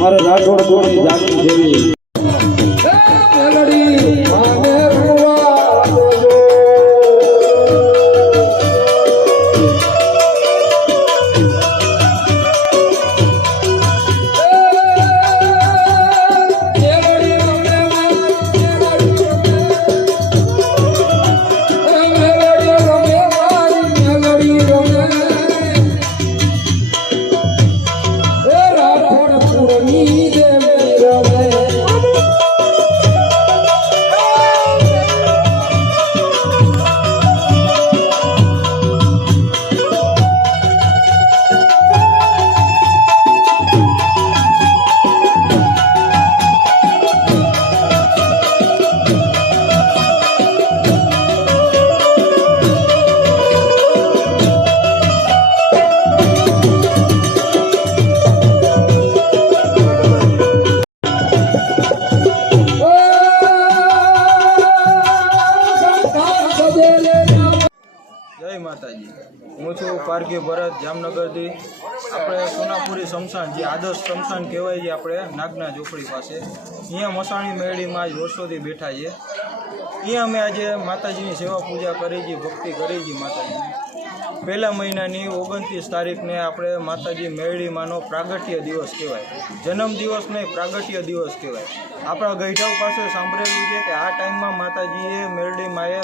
મારે રાઠોડ કોની જાગી જેવી મેલડી માને રૂવા દેજો હું છું પારગી ભરત જામનગરથી। આપણે સોનાપુરી સ્મશાન જે આદર્શ સ્મશાન કહેવાય છે, આપણે નાગના ઝોપડી પાસે અહીંયા મસાણી મેળીમાં જ વર્ષોથી બેઠા છીએ। અહીંયા અમે આજે માતાજીની સેવા પૂજા કરી છે, ભક્તિ કરી છે માતાજીની। પહેલા મહિનાની 29 તારીખને આપણે માતાજી મેળીમાંનો પ્રાગટ્ય દિવસ કહેવાય, જન્મદિવસ નહીં પ્રાગટ્ય દિવસ કહેવાય। આપણા ગઈઢાવ પાસે સાંભળેલું છે કે આ ટાઈમમાં માતાજીએ મેળીમાંએ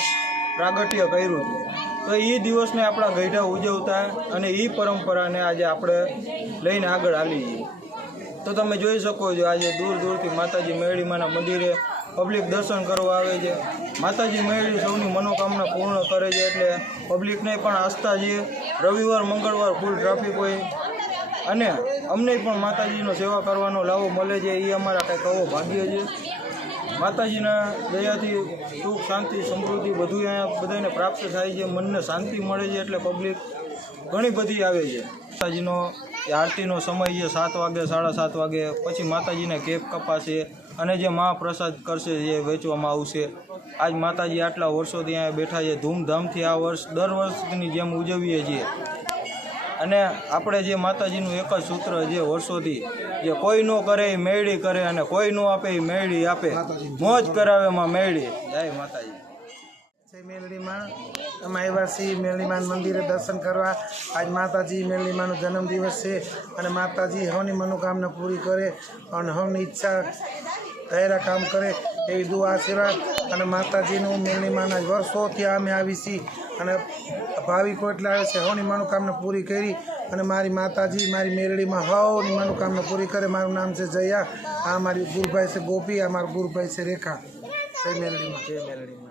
પ્રાગટ્ય કર્યું હતું, તો એ દિવસને આપણા ગઈઢા ઉજવતા અને એ પરંપરાને આજે આપણે લઈને આગળ હાલી છીએ। તો તમે જોઈ શકો છો આજે દૂર દૂરથી માતાજી મેળીમાંના મંદિરે પબ્લિક દર્શન કરવા આવે છે। માતાજી મેળી સૌની મનોકામના પૂર્ણ કરે છે, એટલે પબ્લિકને પણ આસ્થા છે। રવિવાર મંગળવાર ફૂલ ટ્રાફિક હોય, અને અમને પણ માતાજીનો સેવા કરવાનો લાવો મળે છે એ અમારા કંઈક આવો ભાગ્ય છે. માતાજીના દયાથી સુખ શાંતિ સમૃદ્ધિ બધું અહીંયા બધાને પ્રાપ્ત થાય છે. મનને શાંતિ મળે છે એટલે પબ્લિક ઘણી બધી આવે છે. માતાજીનો આરતીનો સમય છે 7 વાગે 7:30 વાગે. પછી માતાજીને કેક કપાશે અને જે મહાપ્રસાદ કરશે જે વેચવામાં આવશે. આજ માતાજી આટલા વર્ષોથી અહીંયા બેઠા છે. ધૂમધામથી આ વર્ષ દર વર્ષની જેમ ઉજવીએ છીએ. અને આપણે જે માતાજીનું એક જ સૂત્ર જે વર્ષોથી જે કોઈ નો કરે એ મેળી કરે અને કોઈ નો આપે એ મેળી આપે. મોજ કરાવે એમાં મેળી. જય માતાજી. મેલડીમાં અમે આવ્યા છીએ મેલડીમાં મંદિરે દર્શન કરવા. આજ માતાજી મેલડીમાંનો જન્મદિવસ છે અને માતાજી હવની મનોકામના પૂરી કરે અને હવની ઈચ્છા ધૈર્ય કામ કરે એવી દુઆ આશીર્વાદ. અને માતાજીનું મેલડીમાંના વર્ષોથી અમે આવી છીએ અને ભાવિકો એટલે આવે છે હવની મનોકામના પૂરી કરી. અને મારી માતાજી મારી મેલડીમાં હવની મનોકામના પૂરી કરે. મારું નામ છે જયા. આ મારી ગુરુભાઈ છે ગોપી. આ મારા ગુરુભાઈ છે રેખા. જય મેલડીમાં. જય મેલડીમાં.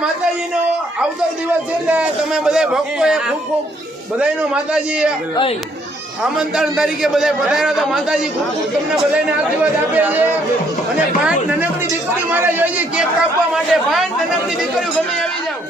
માતાજીનો અવતાર દિવસ છે ને તમે બધા ભક્તોએ ખૂબ ખૂબ બધાયનો માતાજી આમંત્રણ તરીકે બધા પધાર્યા તો માતાજી ખૂબ ખૂબ તમને બધાને આશીર્વાદ આપે છે. અને 5 નાનકડી દીકરી મારે જોઈએ કેક કાપવા માટે 5 નાનકડી દીકરીઓ ગમે આવી જાવ.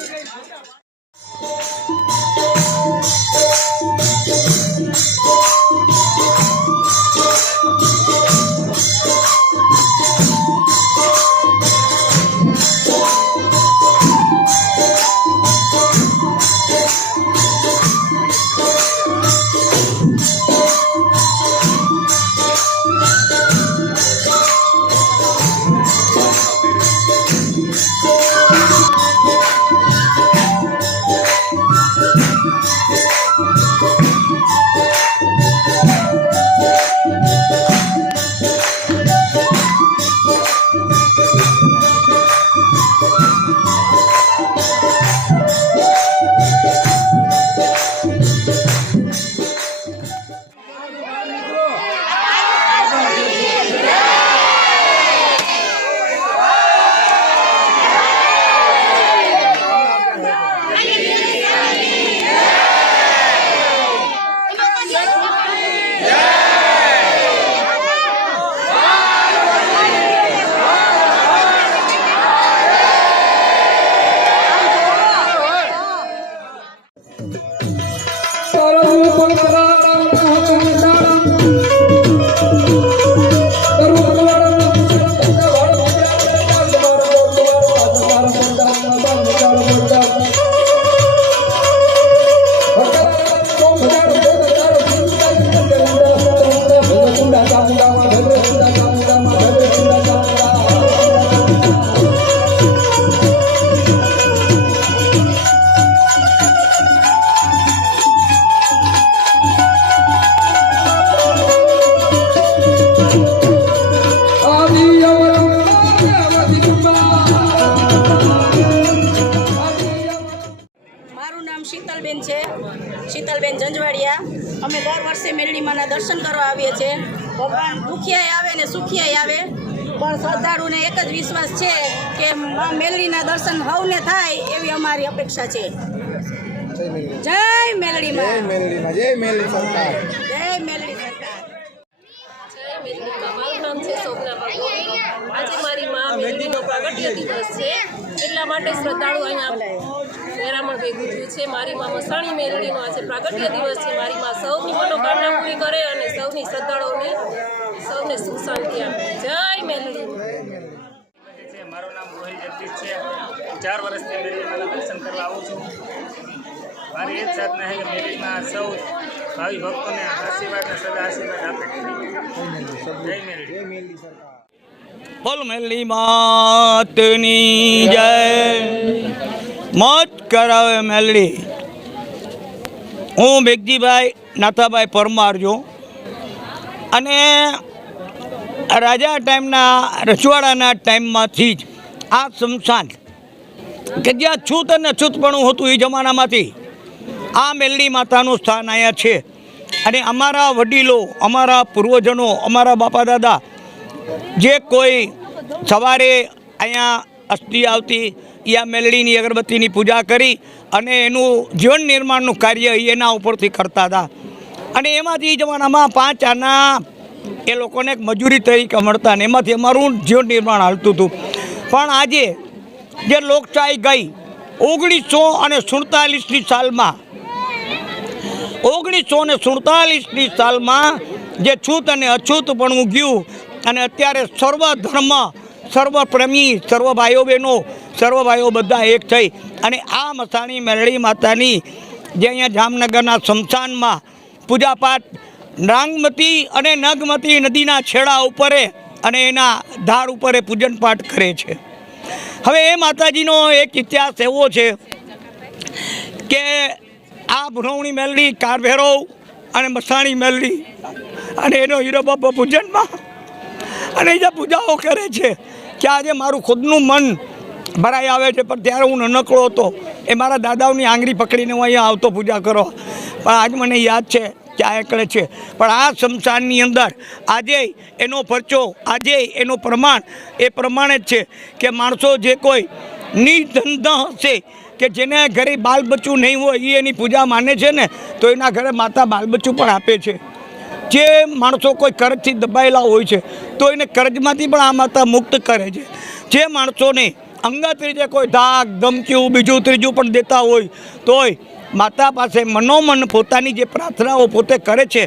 નામ શીતલબેન છે, શીતલબેન જંજવાડિયા. અમે દર વર્ષે મેલડીમાના દર્શન કરવા આવીએ છીએ. ભગવાન દુખિયાય આવે ને સુખિયાય આવે, પણ શ્રદ્ધાળુને એક જ વિશ્વાસ છે કે મા મેલડીના દર્શન હવને થાય એવી અમારી અપેક્ષા છે. જય મેલડીમાં, જય મેલડી સરકાર. મારું નામ છે શોભના ભગવાન. આજે મારી મા મેલડીનો પ્રાગટ્ય દિવસ છે, એટલા માટે શ્રદ્ધાળુ અહીંયા મેરામણ ભેગું થયું છે. મારી મા મસાણી મેલડીનો આજે પ્રાગટ્ય દિવસ છે. મારી મા સૌની મનોકામના પૂરી કરે અને સૌની શ્રદ્ધાળુઓને સૌને સુખ શાંતિ આપે. જય મેલડી. મારું નામ ગોહિલ જગદીશ છે. 4 વર્ષથી મેલડીમાં દર્શન કરવા આવું છું. મારી એ જ સાધના છે કે મેલડીમાં સૌ ભાવિ ભક્તોને આશીર્વાદ અને સદા આશીર્વાદ આપે. જય મેલડી. બોલ મેલડી માતની જય. મોજ કરાવે મેલડી. હું મેઘજીભાઈ નાથાભાઈ પરમાર છું અને રાજા ટાઈમના રજવાડાના ટાઈમમાંથી જ આ સ્મશાન કે જ્યાં છૂત અને અછૂતપણું હતું એ જમાનામાંથી આ મેલડી માતાનું સ્થાન અહીંયા છે. અને અમારા વડીલો, અમારા પૂર્વજનો, અમારા બાપા દાદા જે કોઈ સવારે અહીંયા અસ્થિ આવતી યા મેલડીની અગરબત્તીની પૂજા કરી અને એનું જીવન નિર્માણનું કાર્ય એના ઉપરથી કરતા હતા. અને એમાંથી જમાનામાં 5 આના એ લોકોને એક મજૂરી તરીકે મળતા ને એમાંથી અમારું જીવન નિર્માણ હાલતું હતું. પણ આજે જે લોકશાહી ગઈ 1947ની સાલમાં 1947ની સાલમાં જે છૂત અને અછૂતપણું ગયું અને અત્યારે સર્વ ધર્મ, સર્વ પ્રેમી, સર્વ ભાઈઓ બહેનો, સર્વ ભાઈઓ બધા એક થઈ અને આ મસાણી મેલડી માતાની જે અહીંયા જામનગરના સ્મશાનમાં પૂજાપાઠ નાંગમતી અને નગમતી નદીના છેડા ઉપરે અને એના ધાર ઉપરે પૂજન પાઠ કરે છે. હવે એ માતાજીનો એક ઇતિહાસ એવો છે કે આ ભુરવણી મેલડી, કારભેરવ અને મસાણી મેલડી અને એનો હીરો બાપા પૂજનમાં અને જે પૂજાઓ કરે છે કે આજે મારું ખુદનું મન ભરાઈ આવે છે. પણ ત્યારે હું નાનકડો હતો એ મારા દાદાઓની આંગળી પકડીને હું અહીંયા આવતો પૂજા કરવા. પણ આજ મને યાદ છે કે આ એકડે છે. પણ આ સ્મશાનની અંદર આજે એનો પરચો, આજે એનું પ્રમાણ એ પ્રમાણે જ છે કે માણસો જે કોઈ નિધંધ હશે કે જેને ઘરે બાલ બચ્ચું નહીં હોય એ એની પૂજા માને છે ને તો એના ઘરે માતા બાલ બચ્ચું પણ આપે છે. જે માણસો કોઈ કર્જથી દબાયેલા હોય છે તો એને કર્જમાંથી પણ આ માતા મુક્ત કરે છે. જે માણસોને અંગત રીતે કોઈ ધાક, ધમકીઓ, બીજું ત્રીજું પણ દેતા હોય તોય માતા પાસે મનોમન પોતાની જે પ્રાર્થનાઓ પોતે કરે છે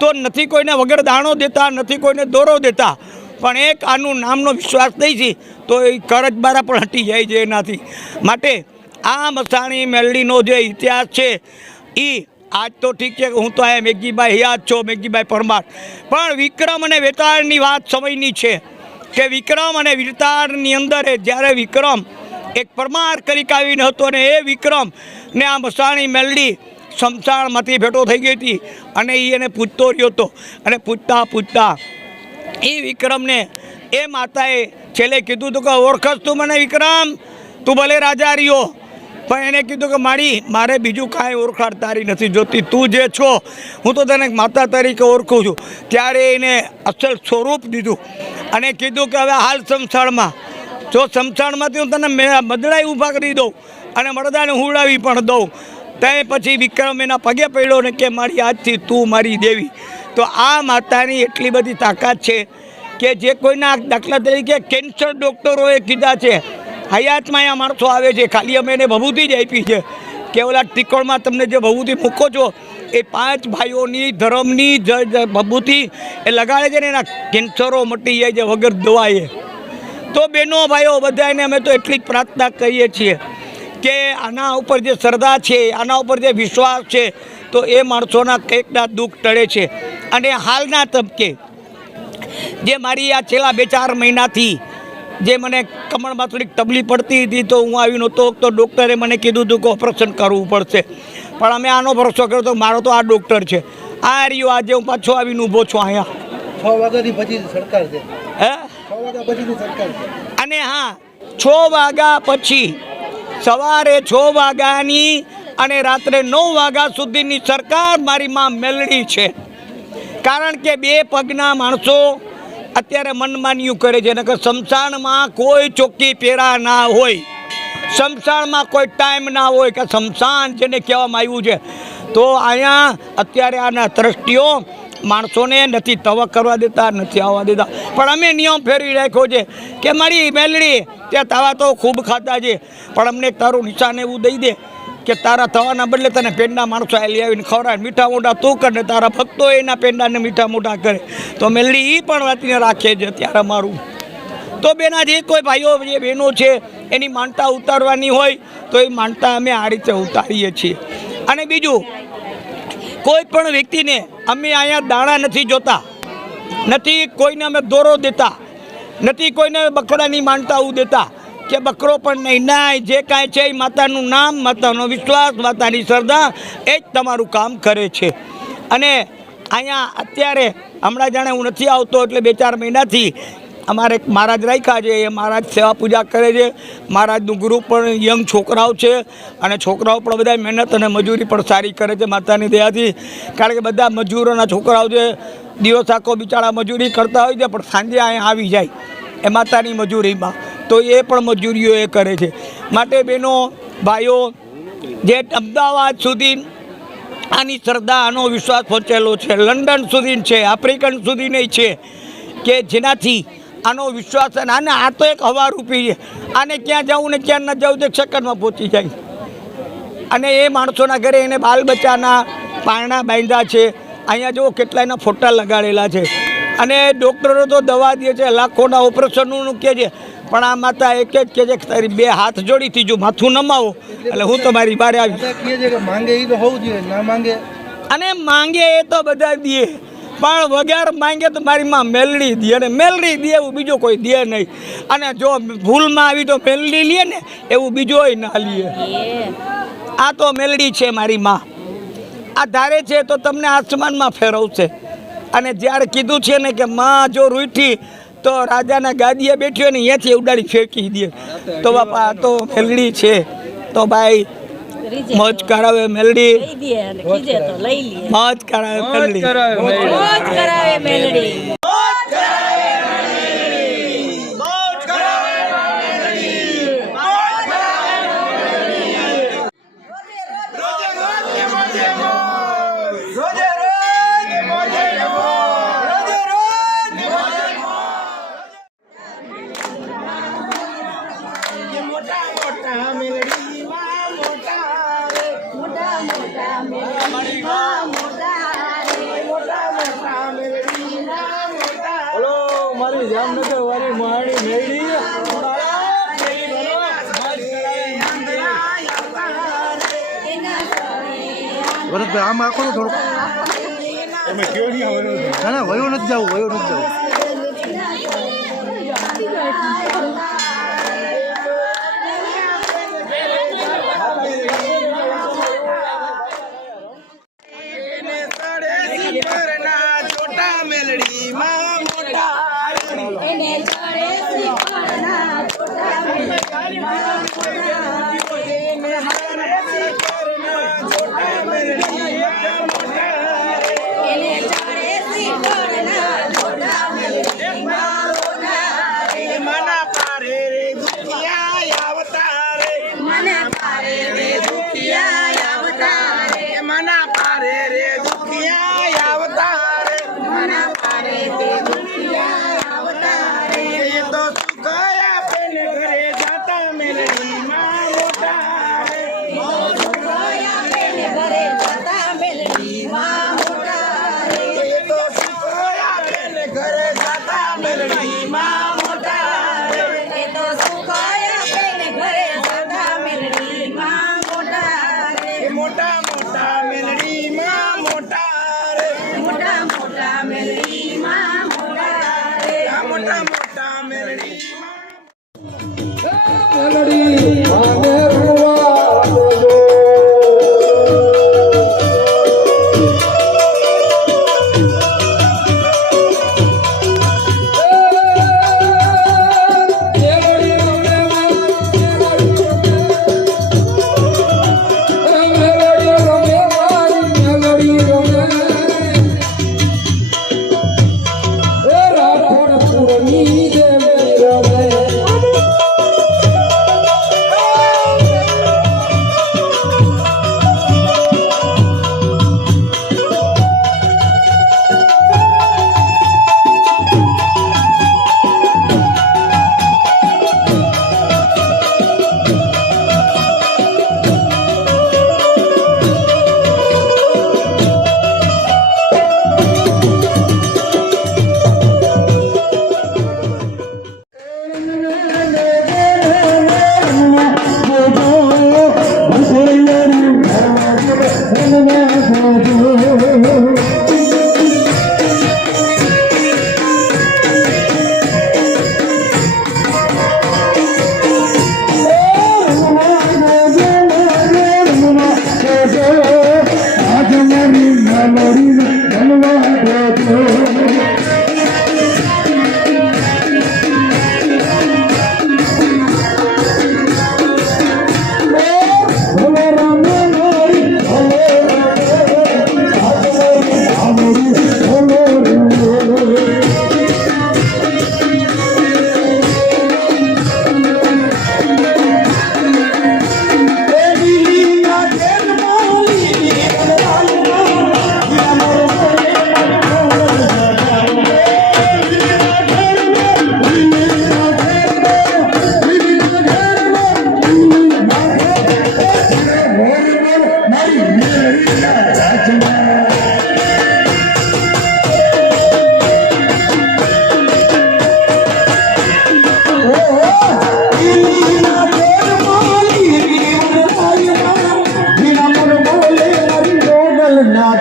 તો નથી કોઈને વગર દાણો દેતા, નથી કોઈને દોરો દેતા, પણ એક આનું નામનો વિશ્વાસ નહીં છે તો એ કરજ બારા પણ હટી જાય છે એનાથી. માટે આ મસાણી મેલડીનો જે ઇતિહાસ છે એ આજ તો ઠીક છે કે હું તો અહીંયા મેઘજીભાઈ યાદ છો, મેઘજીભાઈ પરમાર, પણ વિક્રમ અને વેતાળની વાત સમયની છે કે વિક્રમ અને વેતાળની અંદર જ્યારે વિક્રમ એક પરમાર કરી આવીને હતો ને એ વિક્રમ ને આ મસાણી મેલડી શમશાનમાંથી ભેટો થઈ ગઈ હતી અને એને પૂછતો રહ્યો હતો અને પૂછતા એ વિક્રમને એ માતાએ છેલ્લે કીધું હતું કે ઓળખસ તું મને વિક્રમ, તું ભલે રાજા રહ્યો પણ એને કીધું કે મારે બીજું કાંઈ ઓળખાણ તારી નથી જોતી, તું જે છો હું તો તને માતા તરીકે ઓળખું છું. ત્યારે એને અસલ સ્વરૂપ દીધું અને કીધું કે હવે હાલ શમશાનમાં, જો શમશાનમાંથી હું તને બદલાઈ ઊભા કરી દઉં અને મરદાને હુડાવી પણ દઉં. તે પછી વિક્રમ એના પગે પડ્યો ને કે મારી આજથી તું મારી દેવી. તો આ માતાની એટલી બધી તાકાત છે કે જે કોઈના દાખલા તરીકે કેન્સર ડૉક્ટરોએ કીધા છે હયાતમાં અહીંયા માણસો આવે છે, ખાલી અમે એને ભભૂતિ જ આપી છે કે ઓલા ત્રિકોણમાં તમને જે ભભૂતિ મૂકો છો એ 5 ભાઈઓની ધર્મની ભભૂતિ એ લગાડે છે ને એના કેન્સરો મટી જાય છે વગર દવાએ. તો બહેનો ભાઈઓ બધાને અમે તો એટલી જ પ્રાર્થના કરીએ છીએ કે આના ઉપર જે શ્રદ્ધા છે, આના ઉપર જે વિશ્વાસ છે તો એ માણસોના કંઈકના દુઃખ ટળે છે. અને હાલના તબકે જે મારી આ છેલ્લા 2-4 મહિનાથી જે મને કમરમાં થોડીક તકલીફ પડતી હતી તો હું આવી નહોતો તો ડૉક્ટરે મને કીધું હતું કે ઓપરેશન કરવું પડશે. પણ અમે આનો ભરોસો કર્યો તો મારો તો આ ડૉક્ટર છે, આ રહ્યો. આજે હું પાછો આવીને ઊભો છું અહીંયા. 6 વાગ્યાથી પછી સરકાર છે. હે 6 વાગ્યા પછીની સરકાર છે. અને હા 6 વાગ્યા પછી સવારે 6 વાગ્યાની અને રાત્રે 9 વાગ્યા સુધીની સરકાર મારી માં મેલડી છે. કારણ કે 2 પગના માણસો અત્યારે મનમાન્યું કરે છે. નકર શમશાનમાં કોઈ ચોકી પેરા ના હોય, શમશાનમાં કોઈ ટાઈમ ના હોય કે શમશાન જેને કહેવામાં આવ્યું છે. તો અહીંયા અત્યારે આના ટ્રસ્ટીઓ માણસોને નથી તવક કરવા દેતા, નથી આવવા દેતા. પણ અમે નિયમ ફેરવી રાખ્યો છે કે મારી મેલડી ત્યાં તાવા તો ખૂબ ખાતા છે, પણ અમને તારું નિશાન એવું દઈ દે કે તારા થવાના બદલે તને પેંડા માણસો લઈ આવીને ખવડાવે, મીઠા મોઢા તું કર ને તારા ભક્તો એના પેંડાને મીઠા મોઢા કરે. તો મેલડી એ પણ વાતને રાખે છે ત્યારે અમારું. તો બેના જે કોઈ ભાઈઓ જે બહેનો છે એની માનતા ઉતારવાની હોય તો એ માનતા અમે આ રીતે ઉતારીએ છીએ. અને બીજું, કોઈ પણ વ્યક્તિને અમે અહીંયા દાણા નથી જોતા, નથી કોઈને અમે દોરો દેતા, નથી કોઈને બકરાની માનતા દેતા કે બકરો પણ નહીં. ના, જે કાંઈ છે એ માતાનું નામ, માતાનો વિશ્વાસ, માતાની શ્રદ્ધા એ જ તમારું કામ કરે છે. અને અહીંયા અત્યારે હમણાં જાણે હું નથી આવતો એટલે 2-4 મહિનાથી અમારે એક મહારાજ રાખ્યા છે. એ મહારાજ સેવા પૂજા કરે છે. મહારાજનું ગ્રુપ પણ યંગ છોકરાઓ છે અને છોકરાઓ પણ બધા મહેનત અને મજૂરી પણ સારી કરે છે માતાની દયાથી. કારણ કે બધા મજૂરોના છોકરાઓ છે, દિવસ આખો બિચારા મજૂરી કરતા હોય છે પણ સાંજે અહીંયા આવી જાય એ માતાની મજૂરીમાં, તો એ પણ મજૂરીઓ એ કરે છે. માટે બહેનો ભાઈઓ, જે અમદાવાદ સુધી આની શ્રદ્ધા, આનો વિશ્વાસ પહોંચેલો છે, લંડન સુધી છે, આફ્રિકન સુધી નહીં છે, કે જેનાથી આનો વિશ્વાસ. અને આ તો એક હવારૂપી છે. આને ક્યાં જવું ને ક્યાં ન જવું તો 1 સેકન્ડમાં પહોંચી જાય. અને એ માણસોના ઘરે એને બાલ બચ્ચાના પારણા બાંધ્યા છે. અહીંયા જુઓ કેટલાયના ફોટા લગાડેલા છે. અને ડૉક્ટરો તો દવા દે છે, લાખોના ઓપરેશનનું કહે છે, પણ આ માતા એક જ કહે છે કે તારી 2 હાથ જોડીથી જો માથું નમાવો એટલે હું તમારી બારે આવી. માંગે એ તો હોવું જોઈએ, ના માંગે. અને માંગે એ તો બધા દે, પણ વગર માંગે તો મારી માં મેલડી દે. અને મેલડી દે એવું બીજો કોઈ દે નહીં. અને જો ભૂલમાં આવી તો મેલડી લે ને એવું બીજો ના લે. આ તો મેલડી છે મારી માં. આ ધારે છે તો તમને આસમાનમાં ફેરવશે. અને જ્યારે કીધું છે ને કે માં જો રૂઠી તો રાજાના ગાદીએ બેઠ્યો ને અહીંયાથી ઉડાડી ફેંકી દે. તો બાપા આ તો મેલડી છે. તો ભાઈ મોજ કરાવે મેલડી, મોજ કરાવે મેલડી, મોજ કરાવે મેલડી. હલો, મારી જામનગર વાળી મહાણી મેલડી. ભરતભાઈ આમ આખો ને થોડુંક. તમે કયો નહીં? ના ના, વયો નથી જવું, વયો નથી જવું.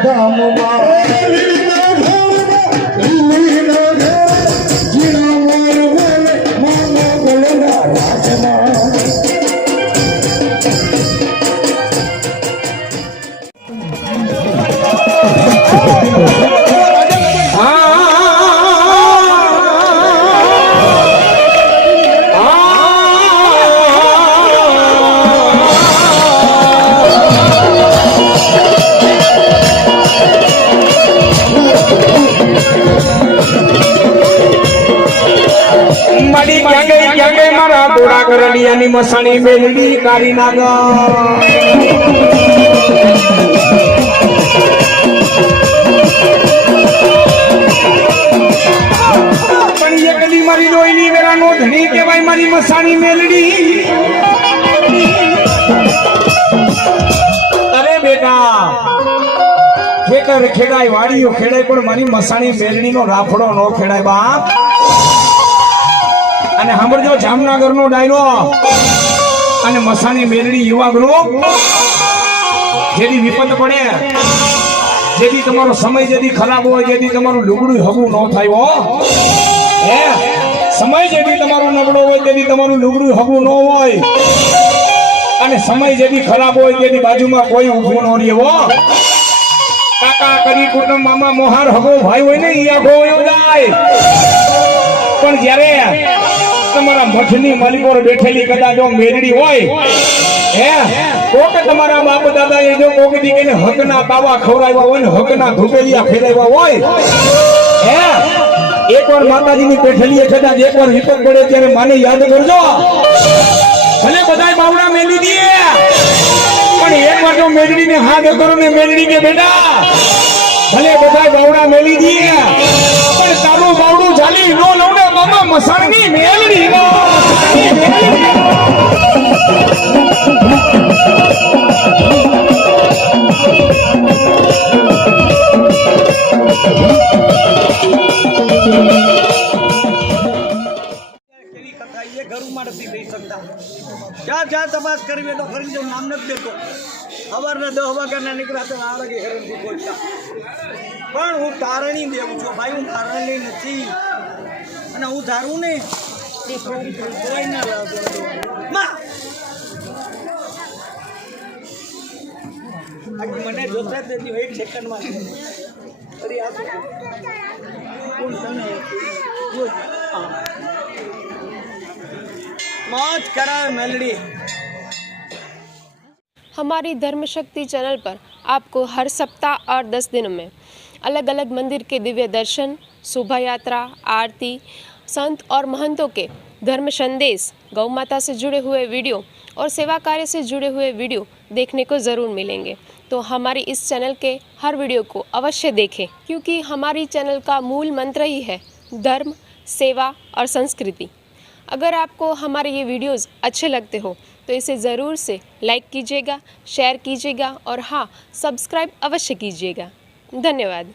ગામમાં લીલીના ઘરમાં લીલીના ઘર જીણા મોર બોલે મામા બોલના રાજમાં મારી ક્યાં ગઈ મારા ગોળા કરડિયાની મસાણી બેલડી કારી નાગા પણ એકલી મારી લોહીની વેરાનો ધણી કહેવાય મારી મસાણી મેલડી અરે બેટા ખેતર ખેડાય વાડીઓ ખેડાય પણ મારી મસાણી મેલડીનો રાફડો નો ખેડાય બાપ અને સાંભળજો જામનગર નો ડાયરો અને મસાણી મેલડી યુવા ગ્રુપ જેથી વિપત પડે જેથી તમારો સમય જેથી ખરાબ હોય જેથી તમારું લુગડું હગું ન થાય હો હે સમય જેથી તમારો નબળો હોય તેથી તમારું લુગડું હગું ન હોય અને સમય જેથી ખરાબ હોય તેથી બાજુમાં કોઈ ઊભું ન રહે હો કાકા કરી કુટુંબ મામા મોહાર હગો ભાઈ હોય ને ઈ આખો વયો જાય પણ જ્યારે તમારા મઠની માલી પર બેઠેલી કદાચ જો મેરડી હોય હે કોક તમારા બાપ દાદા એ જો કોક દી કઈને હકના તાવા ખવરાવ્યા હોય ને હકના ધુપેલિયા ફેરવ્યા હોય હે એકવાર માતાજીની પેઠેલીએ કદાચ એકવાર વિપત પડે ત્યારે માને યાદ કરજો ભલે બધાય બાવડા મેલી દે પણ એકવાર જો મેરડીને હાથ કરો ને મેરડી કે બેટા ભલે બધાય બાવડા મેલી દે પણ તારું બાવડું ચાલી નો લઉં ને મામા મસાણની મેલડી નો જ્યાં તપાસ કરવી તો ફરી જો નામ નથી દેતો સવારના 10 વાગ્યાના નીકળ્યા તો આ વાગે હેરનથી પહોંચતા પણ હું તારણી દેવું છું ભાઈ હું તારણી નથી અને હું ધારું ને કોઈ ના લાવતો મને જોતા જ નથી એક સેકન્ડમાં ફરી આપો કોણ તને मौज करावे मेलडी। हमारी धर्म शक्ति चैनल पर आपको हर सप्ताह और 10 दिनों में अलग अलग मंदिर के दिव्य दर्शन, शोभा यात्रा, आरती, संत और महंतों के धर्म संदेश, गौ माता से जुड़े हुए वीडियो और सेवा कार्य से जुड़े हुए वीडियो देखने को ज़रूर मिलेंगे। तो हमारी इस चैनल के हर वीडियो को अवश्य देखें, क्योंकि हमारी चैनल का मूल मंत्र ही है धर्म, सेवा और संस्कृति। अगर आपको हमारे ये वीडियोस अच्छे लगते हो तो इसे ज़रूर से लाइक कीजिएगा, शेयर कीजिएगा और हाँ, सब्सक्राइब अवश्य कीजिएगा। धन्यवाद।